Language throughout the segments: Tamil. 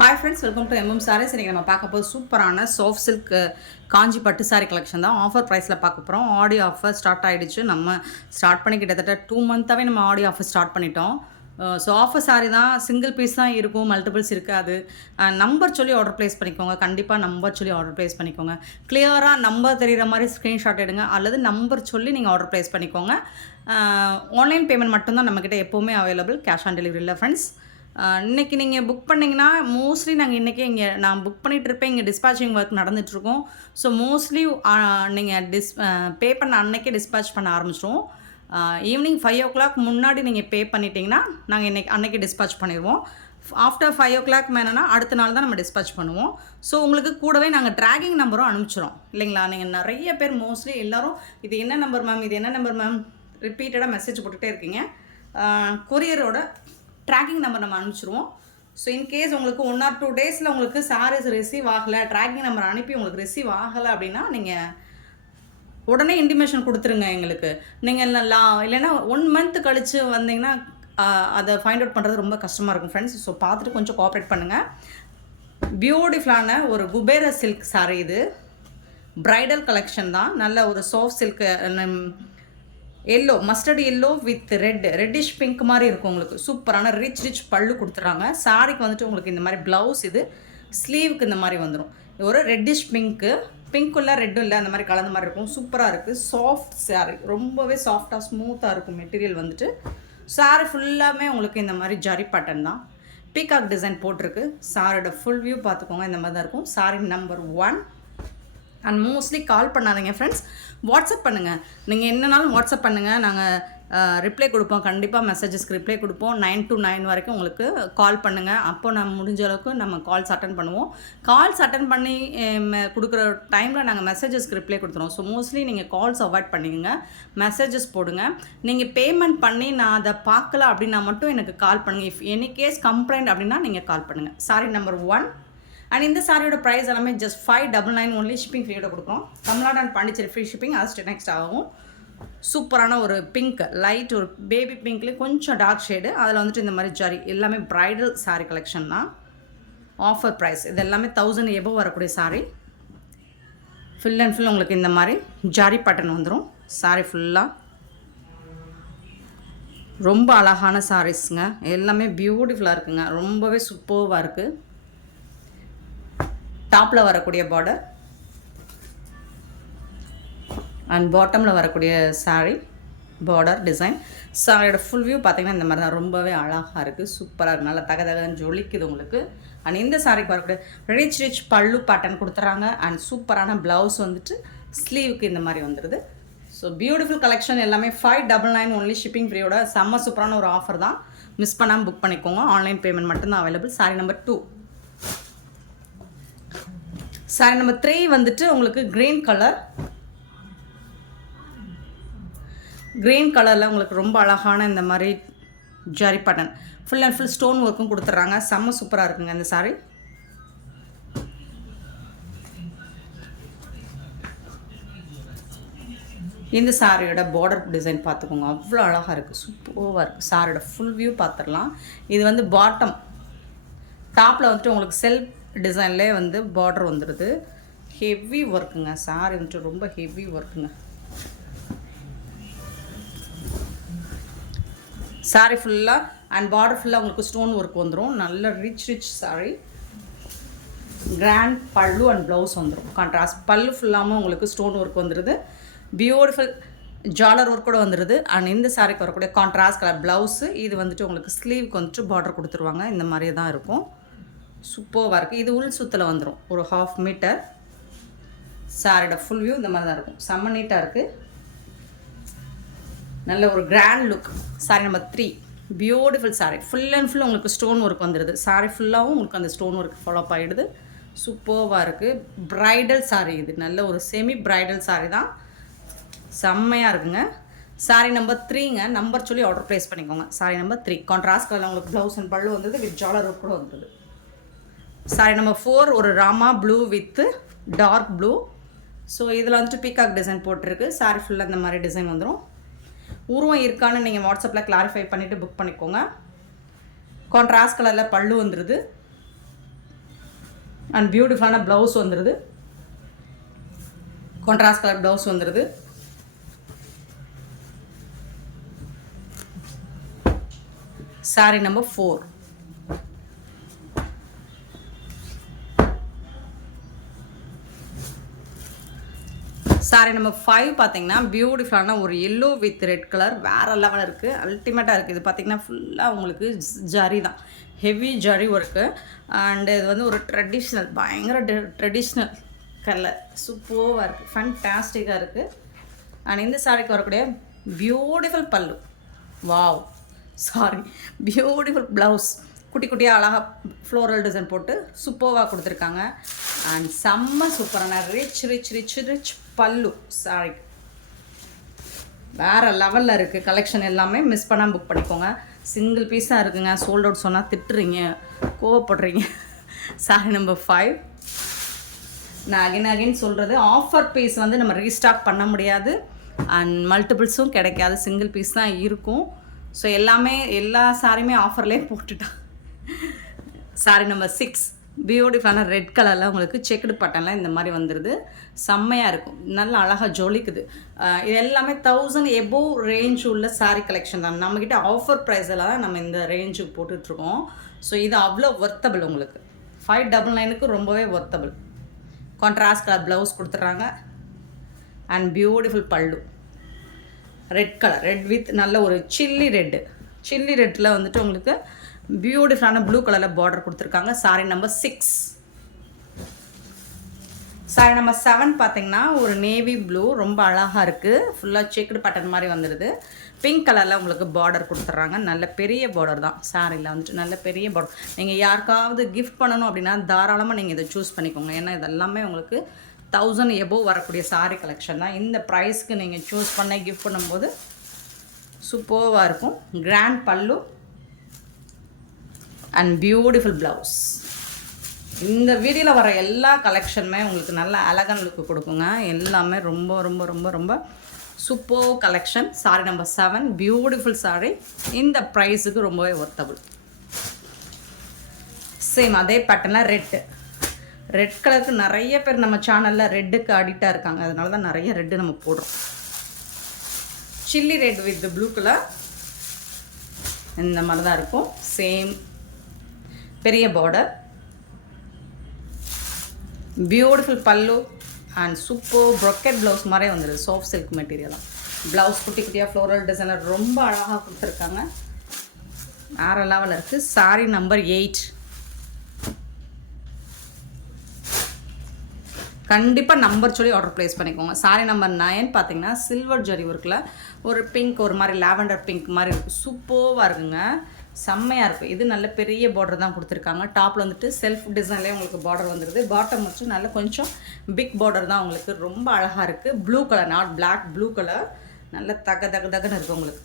Hi friends, welcome to MM sarees. இன்றைக்கி நம்ம பார்க்க போது சூப்பரான சாஃப்ட் சில்க் காஞ்சி பட்டு சாரீ கலெக்ஷன் தான். ஆஃபர் ப்ரைஸில் பார்க்க போகிறோம். ஆடியோ ஆஃபர் ஸ்டார்ட் ஆகிடுச்சு. நம்ம ஸ்டார்ட் பண்ணி கிட்டத்தட்ட 2 மந்த்தாகவே நம்ம ஆடியோ ஆஃபர் ஸ்டார்ட் பண்ணிட்டோம். ஸோ ஆஃபர் சாரீ தான், சிங்கிள் பீஸ் தான் இருக்கும், மல்டிபிள்ஸ் இருக்காது. நம்பர் சொல்லி ஆர்டர் ப்ளேஸ் பண்ணிக்கோங்க. கண்டிப்பாக நம்பர் சொல்லி ஆர்டர் ப்ளேஸ் பண்ணிக்கோங்க. கிளியராக நம்பர் தெரிகிற மாதிரி ஸ்க்ரீன்ஷாட் எடுங்க, அல்லது நம்பர் சொல்லி நீங்கள் ஆர்டர் ப்ளேஸ் பண்ணிக்கோங்க. ஆன்லைன் பேமெண்ட் மட்டும்தான் நம்மக்கிட்ட எப்போவுமே அவைலபிள், கேஷ் ஆன் டெலிவரி இல்லை ஃப்ரெண்ட்ஸ். இன்றைக்கி நீங்கள் புக் பண்ணிங்கன்னா மோஸ்ட்லி நாங்கள் இன்றைக்கி நான் புக் பண்ணிகிட்ருப்பேன். இங்கே டிஸ்பேச்சிங் ஒர்க் நடந்துகிட்ருக்கோம். ஸோ மோஸ்ட்லி நீங்கள் பே பண்ண அன்றைக்கே டிஸ்பேச் பண்ண ஆரம்பிச்சிடுவோம். ஈவினிங் 5 o'clock முன்னாடி நீங்கள் பே பண்ணிட்டீங்கன்னா நாங்கள் அன்றைக்கி டிஸ்பேச் பண்ணிடுவோம். ஆஃப்டர் 5 o'clock மேலேனா அடுத்த நாள் தான் நம்ம டிஸ்பேச் பண்ணுவோம். ஸோ உங்களுக்கு கூடவே நாங்கள் ட்ராக்கிங் நம்பரும் அனுப்பிச்சிடும் இல்லைங்களா. நீங்கள் நிறைய பேர் மோஸ்ட்லி எல்லோரும் இது என்ன நம்பர் மேம், இது என்ன நம்பர் மேம், ரிப்பீட்டடாக மெசேஜ் போட்டுகிட்டே இருக்கீங்க. கொரியரோட ட்ராக்கிங் நம்பர் நம்ம அனுப்பிச்சிடுவோம். ஸோ இன்கேஸ் உங்களுக்கு 1 or 2 days உங்களுக்கு சாரீஸ் ரிசீவ் ஆகலை, ட்ராக்கிங் நம்பர் அனுப்பி உங்களுக்கு ரிசீவ் ஆகலை அப்படின்னா நீங்கள் உடனே இன்டிமேஷன் கொடுத்துருங்க எங்களுக்கு. நீங்கள் இல்லைன்னா 1 month கழித்து வந்தீங்கன்னா அதை ஃபைண்ட் அவுட் பண்ணுறது ரொம்ப கஷ்டமாக இருக்கும் ஃப்ரெண்ட்ஸ். ஸோ பார்த்துட்டு கொஞ்சம் கோஆப்ரேட் பண்ணுங்கள். பியூட்டிஃபுல்லான ஒரு குபேர சில்க் சாரீ, இது ப்ரைடல் கலெக்ஷன் தான். நல்ல ஒரு soft silk, yellow, mustard yellow with reddish pink மாதிரி இருக்கும். உங்களுக்கு சூப்பரான ரிச் பல்லு கொடுத்துட்றாங்க. சாரிக்கு வந்துட்டு உங்களுக்கு இந்த மாதிரி ப்ளவுஸ், இது ஸ்லீவுக்கு இந்த மாதிரி வந்துடும். ஒரு ரெட்டிஷ் பிங்க்கும் இல்லை ரெட்டும் இல்லை, அந்த மாதிரி கலந்த மாதிரி இருக்கும். சூப்பராக இருக்குது. சாஃப்ட் சாரி, ரொம்பவே சாஃப்டாக ஸ்மூத்தாக இருக்கும் மெட்டீரியல் வந்துட்டு. சாரி ஃபுல்லாமே உங்களுக்கு இந்த மாதிரி ஜரி பேட்டர்ன் தான். பீகாக் டிசைன் போட்டிருக்கு. சாரியோட ஃபுல் வியூ பார்த்துக்கோங்க. இந்த மாதிரி தான் இருக்கும். Saree number 1. அண்ட் மோஸ்ட்லி கால் பண்ணாதீங்க ஃப்ரெண்ட்ஸ், வாட்ஸ்அப் பண்ணுங்கள். நீங்கள் என்னன்னாலும் வாட்ஸ்அப் பண்ணுங்கள், நாங்கள் ரிப்ளை கொடுப்போம். கண்டிப்பாக மெசேஜஸ்க்கு ரிப்ளை கொடுப்போம். 9 to 9 வரைக்கும் உங்களுக்கு கால் பண்ணுங்கள். அப்போ நம்ம முடிஞ்ச அளவுக்கு நம்ம கால்ஸ் அட்டன் பண்ணுவோம். கால்ஸ் அட்டன் பண்ணி கொடுக்குற டைமில் நாங்கள் மெசேஜஸ்க்கு ரிப்ளை கொடுத்துருவோம். ஸோ மோஸ்ட்லி நீங்கள் கால்ஸ் அவாய்ட் பண்ணிக்கோங்க, மெசேஜஸ் போடுங்க. நீங்கள் பேமெண்ட் பண்ணி நான் அதை பார்க்கல அப்படின்னா மட்டும் எனக்கு கால் பண்ணுங்கள். இஃப் எனி கேஸ் கம்ப்ளைண்ட் அப்படின்னா நீங்கள் கால் பண்ணுங்கள். Sorry number 1. அண்ட் இந்த சாரியோட ப்ரைஸ் எல்லாமே ஜஸ்ட் 599 ஒன்லி. ஷிப்பிங் ஃப்ரீயோட கொடுக்குறோம். Tamil Nadu and Pondicherry free shipping, அது நெக்ஸ்ட் ஆகும். சூப்பரான ஒரு பிங்க், லைட் ஒரு பேபி பிங்க்லேயே கொஞ்சம் டார்க் ஷேடு, அதில் வந்துட்டு இந்த மாதிரி ஜரி, எல்லாமே ப்ரைடல் சாரீ கலெக்ஷன் தான். Offer price. இது எல்லாமே 1000 எபோவ் வரக்கூடிய சாரீ. ஃபுல் அண்ட் ஃபுல் உங்களுக்கு இந்த மாதிரி ஜரி பேட்டர்ன் வந்துடும். சாரீ ஃபுல்லாக ரொம்ப அழகான சாரீஸுங்க. எல்லாமே பியூட்டிஃபுல்லாக இருக்குங்க. ரொம்பவே சூப்பர்வாக இருக்குது. டாப்பில் வரக்கூடிய பார்டர் அண்ட் பாட்டமில் வரக்கூடிய சாரீ பார்டர் டிசைன். சாரியோட ஃபுல் வியூ பார்த்திங்கன்னா இந்த மாதிரி தான். ரொம்பவே அழகாக இருக்குது, சூப்பராக இருக்குது, நல்லா தகதகன்னு ஜொலிக்குது உங்களுக்கு. அண்ட் இந்த சாரிக்கு வரக்கூடிய ரிச் பல்லு பேட்டர்ன் கொடுத்துட்றாங்க. அண்ட் சூப்பரான ப்ளவுஸ் வந்துட்டு ஸ்லீவுக்கு இந்த மாதிரி வந்துடுது. ஸோ பியூட்டிஃபுல் கலெக்ஷன் எல்லாமே 599 ஒன்லி. ஷிப்பிங் ஃப்ரீயோட செம்ம சூப்பரான ஒரு ஆஃபர் தான். மிஸ் பண்ணாமல் புக் பண்ணிக்கோங்க. ஆன்லைன் பேமெண்ட் மட்டும்தான் available. Sorry number 2. Sorry number 3 வந்துட்டு உங்களுக்கு க்ரீன் கலரில் உங்களுக்கு ரொம்ப அழகான இந்த மாதிரி zari pattern, full and full stone ஒர்க்கும் கொடுத்துட்றாங்க. செம்ம சூப்பராக இருக்குங்க இந்த சாரி. இந்த சாரியோட பார்டர் டிசைன் பார்த்துக்கோங்க, அவ்வளோ அழகாக இருக்குது, சூப்பராக இருக்குது. சாரியோட ஃபுல் வியூ பார்த்துடலாம். இது வந்து பாட்டம், டாப்பில் வந்துட்டு உங்களுக்கு செல்ஃப் டிசைன்லேயே வந்து பார்டர் வந்துடுது. ஹெவி ஒர்க்குங்க. சாரி வந்துட்டு ரொம்ப ஹெவி ஒர்க்குங்க. சாரி ஃபுல்லாக அண்ட் பார்டர் ஃபுல்லாக உங்களுக்கு ஸ்டோன் ஒர்க் வந்துடும். நல்ல rich sorry. Grand pallu and blouse வந்துடும். கான்ட்ராஸ்ட் பல்லு ஃபுல்லாமல் உங்களுக்கு ஸ்டோன் ஒர்க் வந்துடுது. பியூட்டிஃபுல் ஜாலர் ஒர்க் கூட வந்துடுது. அண்ட் இந்த சாரிக்கு வரக்கூடிய கான்ட்ராஸ்ட் கலர் ப்ளவுஸு, இது வந்துட்டு உங்களுக்கு ஸ்லீவுக்கு வந்துட்டு பார்டர் கொடுத்துருவாங்க. இந்த மாதிரி தான் இருக்கும். சூப்பராக இருக்குது. இது உள் சுத்தில் வந்துடும், ஒரு 1/2 மீட்டர். சாரியோட ஃபுல் வியூ இந்த மாதிரி தான் இருக்கும். செம்ம நீட்டாக இருக்குது. நல்ல ஒரு grand look. Saree number 3 beautiful saree. Full and full உங்களுக்கு ஸ்டோன் ஒர்க் வந்துடுது. சாரி ஃபுல்லாகவும் உங்களுக்கு அந்த ஸ்டோன் ஒர்க் ஃபாலோ அப் ஆகிடுது. சூப்பராக இருக்குது. ப்ரைடல் சாரி, இது நல்ல ஒரு செமி ப்ரைடல் சாரி தான். செம்மையாக இருக்குங்க. சாரி நம்பர் 3ங்க. நம்பர் சொல்லி ஆர்டர் ப்ளேஸ் பண்ணிக்கோங்க. சாரி நம்பர் 3 கான்ட்ராஸ்ட் கலரில் உங்களுக்கு ப்ளவுஸ் அண்ட் பல்லு வந்துடுது வித் ஜாலர் ஒர்க் கூட வந்துடுது. சாரி நம்பர் 4 ஒரு Rama blue with dark blue. So இதில் வந்துட்டு பீகாக் டிசைன் போட்டிருக்கு. சாரி ஃபுல்லாக இந்த மாதிரி டிசைன் வந்துடும். உருவம் இருக்கான்னு நீங்கள் வாட்ஸ்அப்பில் கிளாரிஃபை பண்ணிவிட்டு புக் பண்ணிக்கோங்க. கான்ட்ராஸ்ட் கலரில் பல்லு வந்துடுது. அண்ட் பியூட்டிஃபுல்லான ப்ளவுஸ் வந்துடுது. கான்ட்ராஸ்ட் கலர் ப்ளவுஸ் வந்துடுது. Sorry number 4. சாரி நம்பர் 5 பார்த்தீங்கன்னா பியூட்டிஃபுல்லான ஒரு எல்லோ வித் ரெட் கலர் வேறு லெவலில் இருக்குது. அல்டிமேட்டாக இருக்குது. இது பார்த்திங்கன்னா ஃபுல்லாக உங்களுக்கு ஜரி தான், ஹெவி ஜரி ஒர்க்கு. அண்டு இது வந்து ஒரு ட்ரெடிஷ்னல், பயங்கர ட்ரெடிஷ்னல் கலர், சூப்பராக இருக்குது, ஃபேன்டாஸ்டிக்காக இருக்குது. அண்ட் இந்த சாரிக்கு வரக்கூடிய பியூட்டிஃபுல் பல்லு, வாவ் சாரி பியூட்டிஃபுல் ப்ளவுஸ், குட்டி குட்டியாக அழகாக ஃப்ளோரல் டிசைன் போட்டு சூப்பராக கொடுத்துருக்காங்க. அண்ட் செம்ம சூப்பரான ரிச் ரிச் ரிச் ரிச் பல்லு சாரி வேறு லெவலில் இருக்குது. கலெக்ஷன் எல்லாமே மிஸ் பண்ணாமல் புக் பண்ணிக்கோங்க. சிங்கிள் பீஸாக இருக்குங்க. சோல்ட் அவுட் சொன்னால் திட்டுறீங்க, கோவப்படுறீங்க. Sorry number 5. நான் அகைன் சொல்கிறது, ஆஃபர் பீஸ் வந்து நம்ம ரீஸ்டாக் பண்ண முடியாது. அண்ட் மல்டிபிள்ஸும் கிடைக்காது, சிங்கிள் பீஸ் தான் இருக்கும். ஸோ எல்லா சாரியுமே ஆஃபர்லேயே போட்டுட்டா. சாரி நம்பர் 6 பியூட்டிஃபுல்லான ரெட் கலரில் உங்களுக்கு செக்குடு பட்டன்லாம் இந்த மாதிரி வந்துடுது. செம்மையாக இருக்கும், நல்லா அழகாக ஜொலிக்குது. இது எல்லாமே 1000 எபோவ் ரேஞ்ச் உள்ள சாரீ கலெக்ஷன் தான். நம்மக்கிட்ட ஆஃபர் ப்ரைஸில் தான் நம்ம இந்த ரேஞ்சுக்கு போட்டுட்ருக்கோம். ஸோ இது அவ்வளோ ஒர்த்தபிள். உங்களுக்கு 599க்கு ரொம்பவே ஒர்த்தபிள். கான்ட்ராஸ்ட் கலர் ப்ளவுஸ் கொடுத்துட்றாங்க. அண்ட் பியூட்டிஃபுல் பல்லு ரெட் கலர், ரெட் வித் நல்ல ஒரு சில்லி ரெட்டில் வந்துட்டு உங்களுக்கு பியூட்டிஃபுல்லான ப்ளூ கலரில் பார்டர் கொடுத்துருக்காங்க. Sorry number 6. சாரி நம்பர் 7 பார்த்தீங்கன்னா ஒரு நேவி ப்ளூ, ரொம்ப அழகாக இருக்குது. ஃபுல்லாக செக்குடு பட்டன் மாதிரி வந்துடுது. பிங்க் கலரில் உங்களுக்கு பார்டர் கொடுத்துட்றாங்க. நல்ல பெரிய பார்டர் தான் சாரியில் வந்துட்டு, நல்ல பெரிய பார்டர். நீங்கள் யாருக்காவது கிஃப்ட் பண்ணணும் அப்படின்னா தாராளமாக நீங்கள் இதை சூஸ் பண்ணிக்கோங்க. ஏன்னா இதெல்லாமே உங்களுக்கு 1000 எபோவ் வரக்கூடிய சாரீ கலெக்ஷன் தான். இந்த ப்ரைஸ்க்கு நீங்கள் சூஸ் பண்ண கிஃப்ட் பண்ணும்போது சூப்பராக இருக்கும். Grand pallu and beautiful blouse. இந்த வீடியோவில் வர எல்லா கலெக்ஷனுமே உங்களுக்கு நல்ல அழகான லுக்கு கொடுக்குங்க. எல்லாமே ரொம்ப ரொம்ப ரொம்ப ரொம்ப super collection. Sari number 7 beautiful sorry. இந்த ப்ரைஸுக்கு ரொம்பவே ஒர்த்தபிள். சேம் அதே பேட்டர்னில் ரெட் கலருக்கு நிறைய பேர் நம்ம சேனலில் ரெட்டுக்கு அடிக்டாக இருக்காங்க. அதனால தான் நிறைய ரெட்டு நம்ம போடுறோம். Chilli red with blue colour இந்த மாதிரி தான் இருக்கும். சேம் பெரிய பார்டர், பியூட்டிஃபுல் பல்லு அண்ட் சூப்பர் ப்ரொக்கெட் ப்ளவுஸ் மாதிரி வந்துடுது. சாஃப்ட் சில்க் மெட்டீரியலாக ப்ளவுஸ் குட்டி குட்டியாக ஃப்ளோரல் டிசைனர் ரொம்ப அழகாக கொடுத்துருக்காங்க. வேறு லெவலில் இருக்குது. Sorry number 8. கண்டிப்பாக நம்பர் சொல்லி ஆர்டர் ப்ளேஸ் பண்ணிக்கோங்க. சாரி நம்பர் 9 பார்த்தீங்கன்னா சில்வர் ஜரி ஒர்க்கில் ஒரு பிங்க், ஒரு மாதிரி லாவெண்டர் பிங்க் மாதிரி இருக்குது. சூப்பராக இருக்குங்க, செம்மையாக இருக்குது. இது நல்ல பெரிய பார்டர் தான் கொடுத்துருக்காங்க. டாப்பில் வந்துட்டு செல்ஃப் டிசைன்லேயே உங்களுக்கு பார்டர் வந்துடுது. பாட்டம் வச்சு நல்ல கொஞ்சம் பிக் பார்டர் தான் உங்களுக்கு. ரொம்ப அழகாக இருக்குது. Blue colour, not black, blue colour, நல்ல தகன்னு இருக்குது உங்களுக்கு.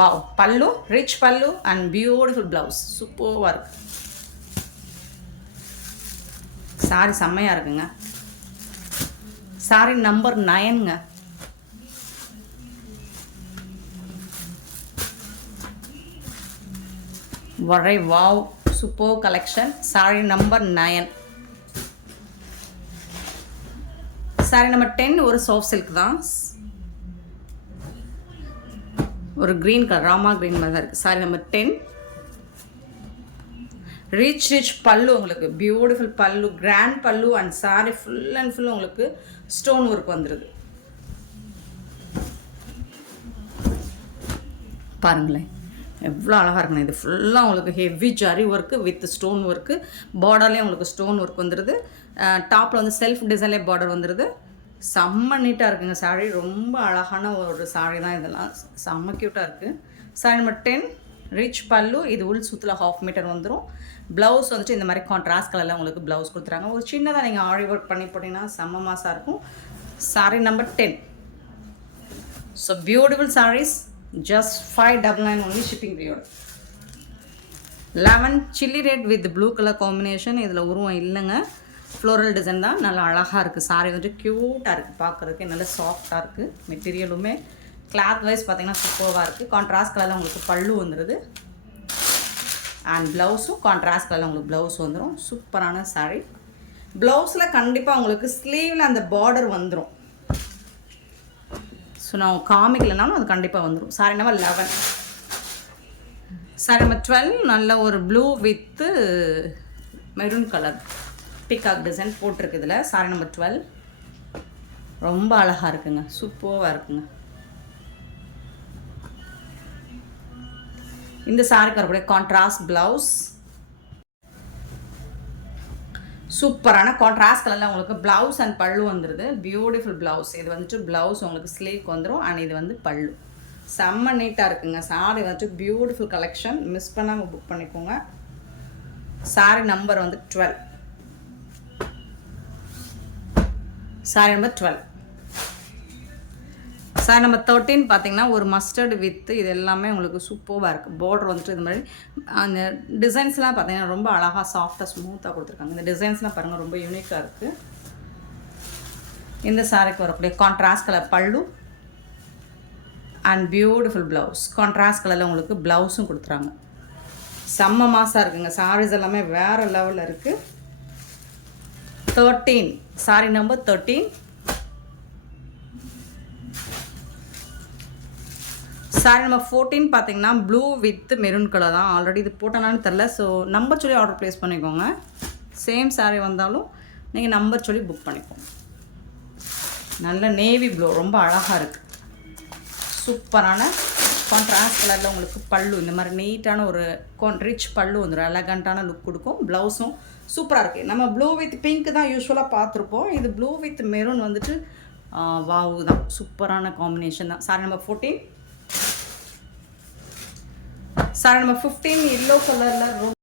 வாவ், பல்லு ரிச் பல்லு அண்ட் பியூட்டிஃபுல் ப்ளவுஸ் சூப்பராக இருக்குது. சாரி செம்மையாக இருக்குங்க. சாரி நம்பர் 9ங்க. வரை wow, super collection. Sari number 9. Sari number 10 ஒரு சாஃப்ட் சில்க் தான். ஒரு க்ரீன் கலர், ராமா க்ரீன் மாதிரி தான் இருக்குது. Sorry number 10. ரிச் பல்லு உங்களுக்கு, beautiful pallu, grand pallu and sari full and full உங்களுக்கு ஸ்டோன் ஒர்க் வந்துடுது. பாருங்களேன் எவ்வளோ அழகாக இருக்குண்ணே. இது ஃபுல்லாக உங்களுக்கு heavy zari work with stone work. பார்டர்லேயே உங்களுக்கு ஸ்டோன் ஒர்க் வந்துடுது. டாப்பில் வந்து செல்ஃப் டிசைன்லேயே பார்டர் வந்துடுது. செம்ம நீட்டாக இருக்குங்க சாரீ. ரொம்ப அழகான ஒரு சாரீ தான் இதெல்லாம். செம்ம க்யூட்டாக இருக்குது. சாரி நம்பர் 10 ரிச் பல்லு. இது உள் சுற்றில் 1/2 மீட்டர் வந்துடும். ப்ளவுஸ் வந்துட்டு இந்த மாதிரி கான்ட்ராஸ்ட் கலரில் உங்களுக்கு ப்ளவுஸ் கொடுத்துறாங்க. ஒரு சின்னதாக நீங்கள் ஆரி ஒர்க் பண்ணி போட்டிங்கன்னா செம்ம மாசாக இருக்கும். Saree number 10. So beautiful sarees, just 599 only, shipping period. 11 chilli red with blue colour combination. இதில் உருவம் இல்லைங்க, ஃப்ளோரல் டிசைன் தான். நல்லா அழகாக இருக்குது. சாரீ வந்துட்டு க்யூட்டாக இருக்குது, பார்க்குறதுக்கு நல்ல சாஃப்டாக இருக்குது. மெட்டீரியலுமே கிளாத் வைஸ் பார்த்திங்கன்னா சூப்பராக இருக்குது. கான்ட்ராஸ்ட் கலரில் உங்களுக்கு பல்லு வந்துடுது. அண்ட் ப்ளவுஸும் கான்ட்ராஸ்ட் கலரில் உங்களுக்கு ப்ளவுஸ் வந்துடும். சூப்பரான சாரீ. ப்ளவுஸில் கண்டிப்பாக உங்களுக்கு ஸ்லீவில் அந்த பார்டர் வந்துடும். ஸோ நான் காமிக்கலைனாலும் அது கண்டிப்பாக வந்துடும். Sorry number 11. சாரி நம்பர் 12 நல்ல ஒரு blue with maroon colour peacock design போட்டிருக்கு இதில். சாரி நம்பர் 12 ரொம்ப அழகாக இருக்குங்க, சூப்பராக இருக்குங்க. இந்த சாரிக்கு வரக்கூடிய கான்ட்ராஸ்ட் ப்ளவுஸ் சூப்பரான கான்ட்ராஸ்ட் கலரில் உங்களுக்கு ப்ளவுஸ் அண்ட் பல்லு வந்துடுது. Beautiful blouse. இது வந்துட்டு ப்ளவுஸ் உங்களுக்கு ஸ்லீவ்க்கு வந்துடும் அண்ட் இது வந்து பல்லு. செம்ம நீட்டாக இருக்குங்க. சாரி வந்துட்டு பியூட்டிஃபுல் கலெக்ஷன். மிஸ் பண்ணாமல் புக் பண்ணிக்கோங்க. சாரி நம்பர் வந்து 12. Sorry number 12. சாரி நம்பர் 13 பார்த்தீங்கன்னா ஒரு மஸ்டர்டு வித்து இது எல்லாமே உங்களுக்கு சூப்பராக இருக்குது. பார்டர் வந்துட்டு இது மாதிரி அந்த டிசைன்ஸ்லாம் பார்த்தீங்கன்னா ரொம்ப அழகாக சாஃப்டாக ஸ்மூத்தாக கொடுத்துருக்காங்க. இந்த டிசைன்ஸ்லாம் பாருங்கள் ரொம்ப யூனிக்காக இருக்குது. இந்த சாரிக்கு வரக்கூடிய கான்ட்ராஸ்ட் கலர் பல்லு அண்ட் பியூட்டிஃபுல் ப்ளவுஸ். கான்ட்ராஸ்ட் கலரில் உங்களுக்கு ப்ளவுஸும் கொடுத்துறாங்க. செம்ம மாசாக இருக்குங்க. சாரீஸ் எல்லாமே வேறு லெவலில் இருக்குது. 13 சாரி நம்பர் 13. சாரி நம்பர் 14 பார்த்தீங்கன்னா ப்ளூ வித் மெரூன் கலர் தான். ஆல்ரெடி இது போட்டனான்னு தெரில. ஸோ நம்பர் சொல்லி ஆர்டர் ப்ளேஸ் பண்ணிக்கோங்க. சேம் சாரீ வந்தாலும் நீங்கள் நம்பர் சொல்லி புக் பண்ணிக்கோங்க. நல்ல நேவி ப்ளூ ரொம்ப அழகாக இருக்குது. சூப்பரான கான்ட்ராஸ்ட் கலரில் உங்களுக்கு பல்லு இந்த மாதிரி நீட்டான ஒரு ரிச் பல்லு வந்துடும். எலகண்ட்டான லுக் கொடுக்கும். ப்ளவுஸும் சூப்பராக இருக்குது. நம்ம ப்ளூ வித் பிங்க் தான் யூஸ்வலாக பார்த்துருப்போம். இது ப்ளூ வித் மெரூன் வந்துட்டு வாவு தான். சூப்பரான காம்பினேஷன் தான். Sorry number 14. Sorry number 15 yellow கலரில் ரொம்ப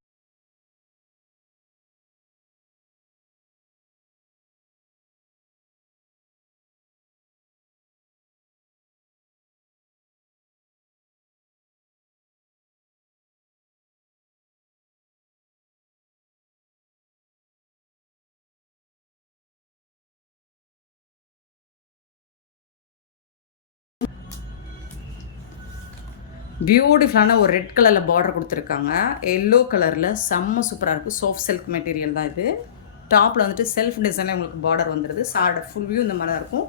பியூட்டிஃபுல்லான ஒரு ரெட் கலரில் பார்டர் கொடுத்துருக்காங்க. எல்லோ கலரில் செம்ம சூப்பராக இருக்குது. சாஃப்ட் சில்க் மெட்டீரியல் தான் இது. டாப்பில் வந்துட்டு செல்ஃப் டிசைனில் உங்களுக்கு பார்டர் வந்துடுது. சாரோட ஃபுல் வியூ இந்த மாதிரி தான் இருக்கும்.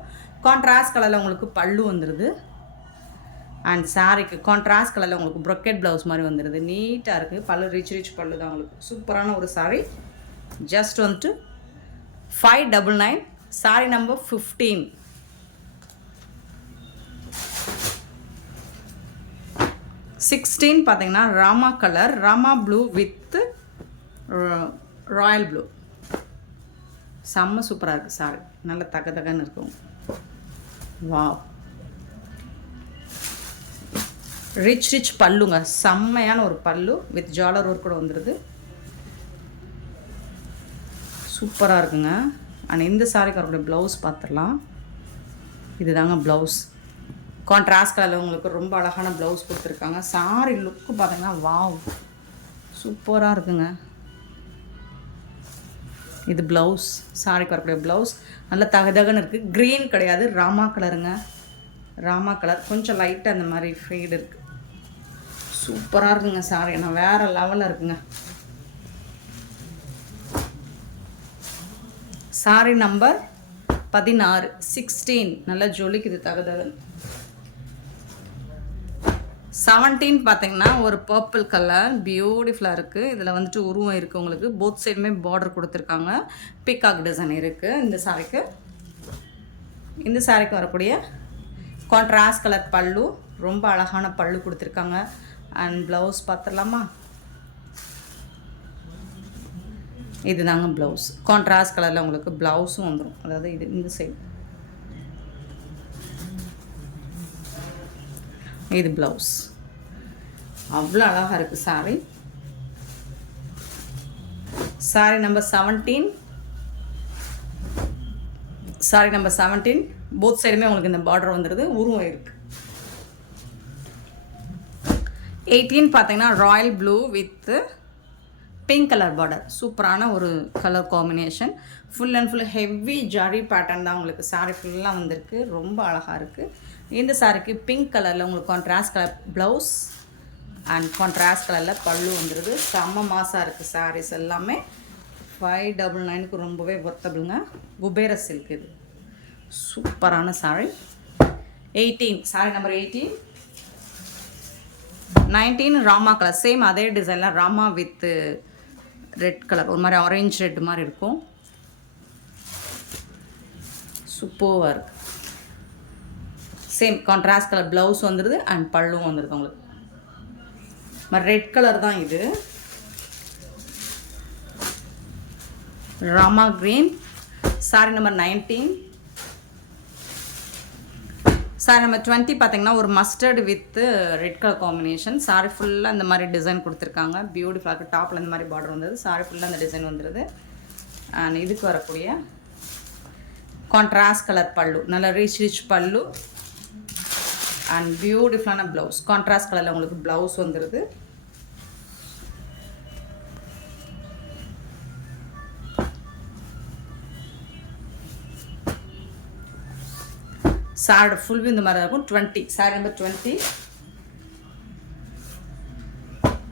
கான்ட்ராஸ்ட் கலரில் உங்களுக்கு பல்லு வந்துடுது. அண்ட் சாரிக்கு கான்ட்ராஸ்ட் கலரில் உங்களுக்கு ப்ரொக்கெட் ப்ளவுஸ் மாதிரி வந்துடுது. நீட்டாக இருக்குது. பல்லு ரிச் பல்லு தான் உங்களுக்கு. சூப்பரான ஒரு சாரி. ஜஸ்ட் வந்துட்டு 599. Sorry number 15. 16 பார்த்தீங்கன்னா Rama colour, Rama blue with Royal blue. செம்ம சூப்பராக இருக்குது சாரி. நல்ல தகன்னு இருக்கும். வாவ். ரிச் பல்லுங்க. செம்மையான ஒரு பல்லு வித் ஜாலர் ஒர்க் கூட வந்துடுது. சூப்பராக இருக்குங்க. அண்ட் இந்த சாரிக்கு அவருடைய ப்ளவுஸ் பார்த்துடலாம். இதுதாங்க ப்ளவுஸ். கான்ட்ராஸ்ட் கலரில் உங்களுக்கு ரொம்ப அழகான ப்ளவுஸ் கொடுத்துருக்காங்க. சாரி லுக்கு பார்த்தீங்கன்னா வாவ் சூப்பராக இருக்குங்க. இது ப்ளவுஸ். சாரிக்கு வரக்கூடிய ப்ளவுஸ் நல்ல தகன்னு இருக்குது. க்ரீன் கிடையாது, ராமா கலருங்க. ராமா கலர் கொஞ்சம் லைட்டாக அந்த மாதிரி ஃபேடு இருக்குது. சூப்பராக இருக்குங்க சாரி. நான் வேறு லெவலில் இருக்குங்க. சாரி நம்பர் 16 16 நல்லா ஜொலிக்குது தகதகன். 17 பார்த்தீங்கன்னா ஒரு பர்பிள் கலர் பியூட்டிஃபுல்லாக இருக்குது. இதில் வந்துட்டு உருவம் இருக்குது உங்களுக்கு. போத் சைடுமே பார்டர் கொடுத்துருக்காங்க. பிகாக் டிசைன் இருக்குது இந்த சாரிக்கு. இந்த சாரிக்கு வரக்கூடிய கான்ட்ராஸ்ட் கலர் பல்லு ரொம்ப அழகான பல்லு கொடுத்துருக்காங்க. அண்ட் ப்ளவுஸ் பார்த்துடலாமா? இதுதாங்க ப்ளவுஸ். கான்ட்ராஸ்ட் கலரில் உங்களுக்கு ப்ளவுஸும் வந்துடும். அதாவது இது இந்த சைடு இது ப்ளவுஸ். அவ்வளோ அழகாக இருக்குது sorry. Sorry number 17. Sorry number 17 both சைடுமே உங்களுக்கு இந்த பார்டர் வந்துடுது. உருவம் இருக்குது. 18 பார்த்தீங்கன்னா Royal blue with pink colour border. சூப்பரான ஒரு colour combination. Full and full heavy zari pattern தான் உங்களுக்கு சாரி ஃபுல்லாக வந்திருக்கு. ரொம்ப அழகாக இருக்குது. இந்த சாரிக்கு பிங்க் கலரில் உங்களுக்கு contrast colour blouse and contrast கலரில் பல்லு வந்துடுது. செம்ம மாசாக இருக்குது சாரீஸ் எல்லாமே. 599க்கு ரொம்பவே ஒர்த்தபிளுங்க. குபேர சில்க் இது சூப்பரான sari. 18 sari number 18. 19 Rama colour, same அதே டிசைனில் ராமா வித் ரெட் கலர், ஒரு மாதிரி ஆரஞ்ச் ரெட் மாதிரி இருக்கும். சூப்பராக இருக்குது. சேம் கான்ட்ராஸ்ட் கலர் ப்ளவுஸ் வந்துடுது அண்ட் பல்லும் வந்துடுது உங்களுக்கு. ரெட் கலர் தான் இது. Rama green sorry number 19. Sorry number 20 பார்த்தீங்கன்னா ஒரு mustard with red colour combination. Sorry ஃபுல்லாக இந்த மாதிரி டிசைன் கொடுத்துருக்காங்க. பியூட்டிஃபுல்லாக டாப்பில் இந்த மாதிரி பார்டர் வந்தது. சாரி ஃபுல்லாக அந்த டிசைன் வந்துடுது. அண்ட் இதுக்கு வரக்கூடிய கான்ட்ராஸ்ட் கலர் பல்லு, நல்ல ரிச் பல்லு அண்ட் பியூட்டிஃபுல்லான ப்ளவுஸ். கான்ட்ராஸ்ட் கலரில் உங்களுக்கு ப்ளவுஸ் வந்துடுது. சாரோட ஃபுல் வியூ இந்த மாதிரி இருக்கும். 20 sorry number 20.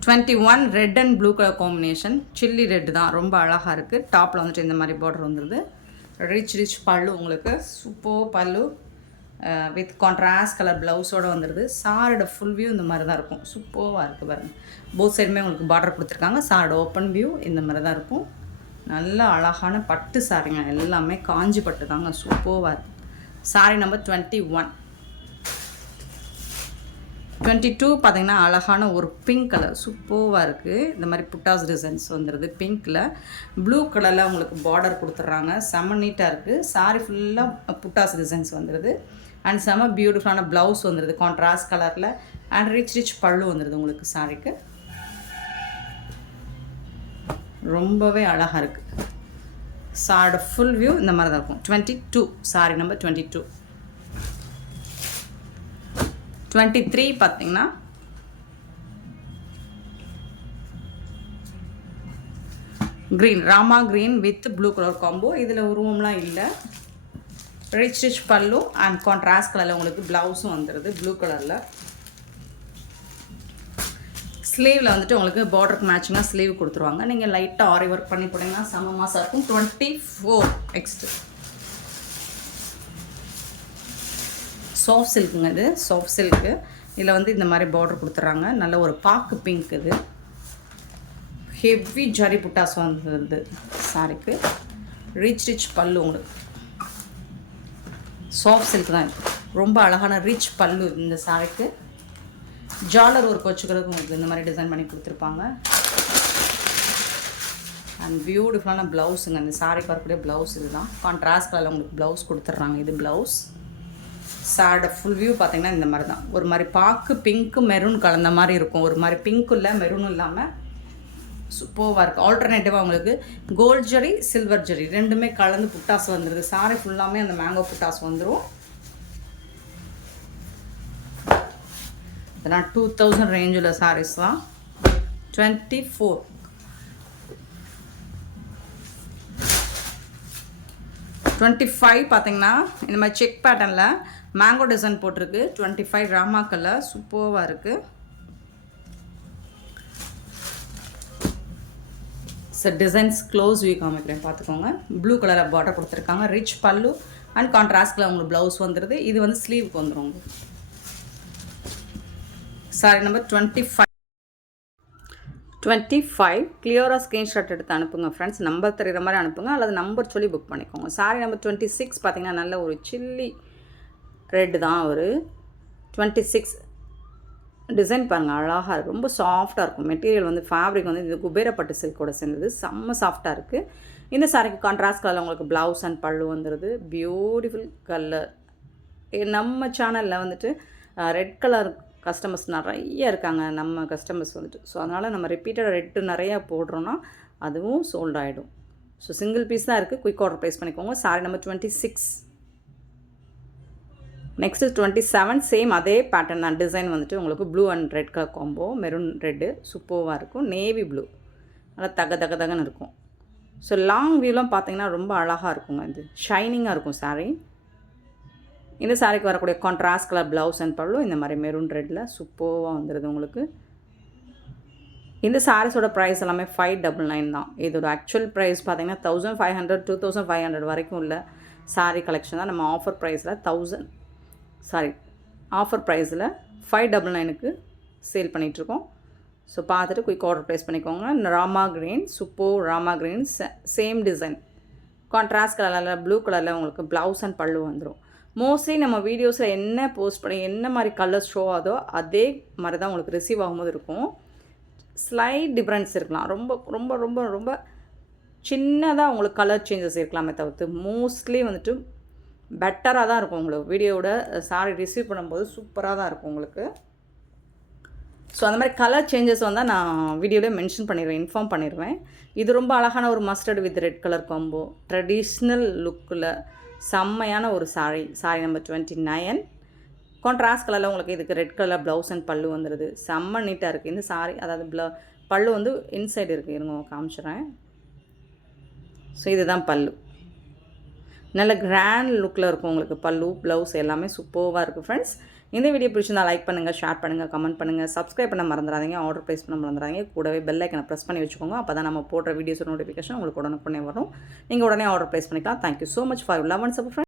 21 red and blue colour combination. Chilli red தான், ரொம்ப அழகாக இருக்குது. டாப்பில் வந்துட்டு இந்த மாதிரி பார்டர் வந்துடுது. ரிச் பல்லு உங்களுக்கு. சூப்பர் பல்லு வித் கான்ட்ராஸ்ட் கலர் ப்ளவுஸோடு வந்துடுது. சாரோட ஃபுல் வியூ இந்த மாதிரி தான் இருக்கும். சூப்பராக இருக்குது பாருங்கள். போத் சைடுமே உங்களுக்கு பார்டர் கொடுத்துருக்காங்க. சாரோட ஓப்பன் வியூ இந்த மாதிரி தான் இருக்கும். நல்ல அழகான பட்டு சாரிங்க, எல்லாமே காஞ்சி பட்டு தாங்க. சூப்பராக இருக்குது. Sorry number 21. 22 பார்த்தீங்கன்னா அழகான ஒரு பிங்க் கலர் சூப்பராக இருக்குது. இந்த மாதிரி புட்டாஸ் டிசைன்ஸ் வந்துடுது. பிங்க்கில் ப்ளூ கலரில் உங்களுக்கு பார்டர் கொடுத்துட்றாங்க. செம்ம நீட்டாக இருக்குது. சாரி ஃபுல்லாக புட்டாஸ் டிசைன்ஸ் வந்துடுது. அண்ட் செம்ம பியூட்டிஃபுல்லான ப்ளவுஸ் வந்துடுது கான்ட்ராஸ்ட் கலரில். அண்ட் ரிச் பல்லு வந்துடுது உங்களுக்கு. சாரிக்கு ரொம்பவே அழகாக இருக்குது. சாரோட ஃபுல் வியூ இந்த மாதிரி தான் இருக்கும். 22 சாரி நம்பர் 22. 23 பார்த்தீங்கன்னா green, Rama green with blue colour combo. இதில் உருவம்லாம் இல்லை. ரிச் பல்லு அண்ட் கான்ட்ராஸ்ட் கலரில் உங்களுக்கு ப்ளவுஸும் வந்துடுது ப்ளூ கலரில். ஸ்லீவில் வந்துட்டு உங்களுக்கு பார்டருக்கு மேட்சிங்காக ஸ்லீவ் கொடுத்துருவாங்க. நீங்கள் லைட்டாக ஆரி ஒர்க் பண்ணி போட்டிங்கன்னா செம்ம மாசாக இருக்கும். 24 நெக்ஸ்ட்டு சாஃப்ட் சில்க்குங்க. இது சாஃப்ட் சில்க்கு. இதில் வந்து இந்த மாதிரி பார்டர் கொடுத்துட்றாங்க. நல்ல ஒரு பாக்கு பிங்க். இது ஹெவி ஜரி புட்டாஸ் வந்துடுது சாரிக்கு. ரிச் பல்லு உங்களுக்கு. சாஃப்ட் சில்க் தான் இது. ரொம்ப அழகான ரிச் பல்லு இந்த சாரிக்கு. ஜாலர் ஒரு வச்சுக்கிறதுக்கு உங்களுக்கு இந்த மாதிரி டிசைன் பண்ணி கொடுத்துருப்பாங்க. அண்ட் பியூட்டிஃபுல்லான ப்ளவுஸுங்க. இந்த சாரிக்கு வரக்கூடிய ப்ளவுஸ் இது தான். கான்ட்ராஸ்ட் கலரில் உங்களுக்கு ப்ளவுஸ் கொடுத்துட்றாங்க. இது ப்ளவுஸ். சாரோட ஃபுல் வியூ பார்த்தீங்கன்னா இந்த மாதிரி தான். ஒரு மாதிரி பாக்கு பிங்க்கு மெரூன் கலந்த மாதிரி இருக்கும். ஒரு மாதிரி பிங்க்கும் இல்லை மெரூனும் இல்லாமல் சூப்பராக இருக்குது. ஆல்டர்னேட்டிவாக உங்களுக்கு கோல்ட் ஜரி சில்வர் ஜரி ரெண்டுமே கலந்து புட்டாஸ் வந்துடுது. சாரி ஃபுல்லாமே அந்த மேங்கோ புட்டாஸ் வந்துடும். இதெல்லாம் 2000 ரேஞ்சில் சாரீஸ் தான். 24. 25 பார்த்தீங்கன்னா இந்த மாதிரி செக் பேட்டர்னில் மேங்கோ டிசைன் போட்டிருக்கு. 25 ராமா கலர் சூப்பராக இருக்குது. சார் டிசைன்ஸ் க்ளோஸ் வியூ காமிக்கிறேன் பார்த்துக்கோங்க. ப்ளூ கலரில் பார்டர் கொடுத்துருக்காங்க. ரிச் பல்லு அண்ட் கான்ட்ராஸ்டில் உங்களுக்கு ப்ளவுஸ் வந்துடுது. இது வந்து ஸ்லீவுக்கு வந்துடும் உங்களுக்கு. சாரி நம்பர் 25 கிளியராக ஸ்க்ரீன்ஷாட் எடுத்து அனுப்புங்க ஃப்ரெண்ட்ஸ். நம்பர் தெரிகிற மாதிரி அனுப்புங்க அல்லது நம்பர் சொல்லி புக் பண்ணிக்கோங்க. சாரி நம்பர் 26 பார்த்தீங்கன்னா நல்ல ஒரு சில்லி ரெட்டு தான். ஒரு 26 டிசைன் பாருங்கள், அழகாக இருக்குது. ரொம்ப சாஃப்டாக இருக்கும். மெட்டீரியல் வந்து ஃபேப்ரிக் வந்து இது குபேரப்பட்டு சில்கோட சேர்ந்தது. செம்ம சாஃப்டாக இருக்குது. இந்த சாரிக்கு கான்ட்ராஸ்ட் கலர் உங்களுக்கு ப்ளவுஸ் அண்ட் பல்லு வந்துடுது. Beautiful colour. நம்ம சேனலில் வந்துட்டு ரெட் கலர் கஸ்டமர்ஸ் நிறைய இருக்காங்க நம்ம கஸ்டமர்ஸ் வந்துட்டு. ஸோ அதனால் நம்ம ரிப்பீட்டட் ரெட்டு நிறையா போடுறோன்னா அதுவும் சோல்ட் ஆகிடும். ஸோ சிங்கிள் பீஸ் தான் இருக்குது. குயிக் ஆர்டர் ப்ளேஸ் பண்ணிக்கோங்க. சாரி நம்பர் 26. நெக்ஸ்ட்டு 27 சேம் அதே பேட்டர்ன் தான். டிசைன் வந்துட்டு உங்களுக்கு blue and red colour combo. Maroon red சூப்பராக இருக்கும். நேவி ப்ளூ நல்லா தகன்னு இருக்கும். ஸோ லாங் வியூலாம் பார்த்தீங்கன்னா ரொம்ப அழகாக இருக்குங்க. இது ஷைனிங்காக இருக்கும் சாரீ. இந்த சாரிக்கு வரக்கூடிய கான்ட்ராஸ்ட் கலர் ப்ளவுஸ் அண்ட் பல்லு இந்த மாதிரி மெரூன் ரெட்டில் சூப்பராக வந்துடுது உங்களுக்கு. இந்த சாரீஸோட ப்ரைஸ் எல்லாமே 599 தான். இதோட ஆக்சுவல் ப்ரைஸ் பார்த்தீங்கன்னா 1500 2500 வரைக்கும் உள்ள சாரீ கலெக்ஷன் தான் நம்ம ஆஃபர் ப்ரைஸில் ஆஃபர் ப்ரைஸில் 599க்கு சேல் பண்ணிகிட்ருக்கோம். ஸோ பார்த்துட்டு குயிக் ஆர்டர் ப்ளேஸ் பண்ணிக்கோங்க. Rama green, Rama green same design contrast கலரில் ப்ளூ கலரில் உங்களுக்கு ப்ளவுஸ் அண்ட் பல்லு வந்துடும். மோஸ்ட்லி நம்ம வீடியோஸில் என்ன போஸ்ட் பண்ணி என்ன மாதிரி கலர் ஷோ ஆகுதோ அதே மாதிரி தான் உங்களுக்கு ரிசீவ் ஆகும்போது இருக்கும். ஸ்லைட் டிஃப்ரென்ஸ் இருக்கலாம், ரொம்ப ரொம்ப ரொம்ப ரொம்ப சின்னதாக உங்களுக்கு கலர் சேஞ்சஸ் இருக்கலாமே தவிர்த்து மோஸ்ட்லி வந்துட்டு பெட்டராக தான் இருக்கும். உங்களுக்கு வீடியோவோட சாரி ரிசீவ் பண்ணும்போது சூப்பராக தான் இருக்கும் உங்களுக்கு. ஸோ அந்த மாதிரி கலர் சேஞ்சஸ் வந்தால் நான் வீடியோவில் மென்ஷன் பண்ணிடுவேன், இன்ஃபார்ம் பண்ணிடுவேன். இது ரொம்ப அழகான ஒரு mustard with red colour combo, traditional லுக்கில் செம்மையான ஒரு சாரி நம்பர் 29. கான்ட்ராஸ்ட் கலரில் உங்களுக்கு இதுக்கு ரெட் கலர் ப்ளவுஸ் அண்ட் பல்லு வந்துடுது. செம்ம நீட்டாக இருக்குது இந்த சாரி. அதாவது பல்லு வந்து இன்சைடு இருக்குது, இருங்க காமிச்சிடுறேன். ஸோ இதுதான் பல்லு, நல்ல கிராண்ட் லுக்கில் இருக்கும் உங்களுக்கு. பல்லு ப்ளவுஸ் எல்லாமே சூப்பராக இருக்குது ஃப்ரெண்ட்ஸ். இந்த வீடியோ பிடிச்சிருந்தா லைக் பண்ணுங்கள், ஷேர் பண்ணுங்கள், கமெண்ட் பண்ணுங்கள், சப்ஸ்கிரைப் பண்ண மறந்துடாதீங்க, ஆர்டர் ப்ளேஸ் பண்ண மறந்துடாதீங்க. கூடவே பெல் ஐக்கனை ப்ரெஸ் பண்ணி வச்சுக்கோங்க. அப்போ தான் நம்ம போடுற வீடியோஸ் நோட்டிஃபிகேஷன் உங்களுக்கு உடனே வரும். நீங்கள் உடனே ஆர்டர் ப்ளேஸ் பண்ணிக்கலாம். Thank you so much for love and support.